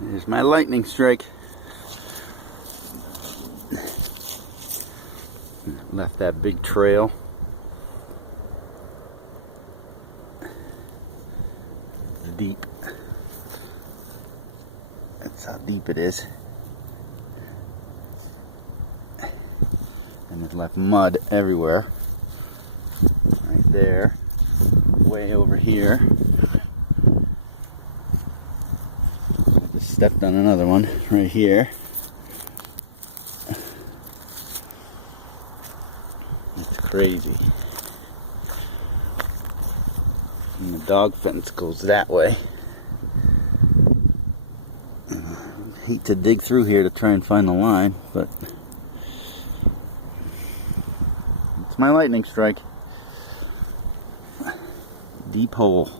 There's my lightning strike. Left that big trail. It's deep. That's how deep it is. And it left mud everywhere. Right there. Way over here. I just stepped on another one right here. It's crazy. And the dog fence goes that way. I hate to dig through here to try and find the line, but it's my lightning strike. Deep hole.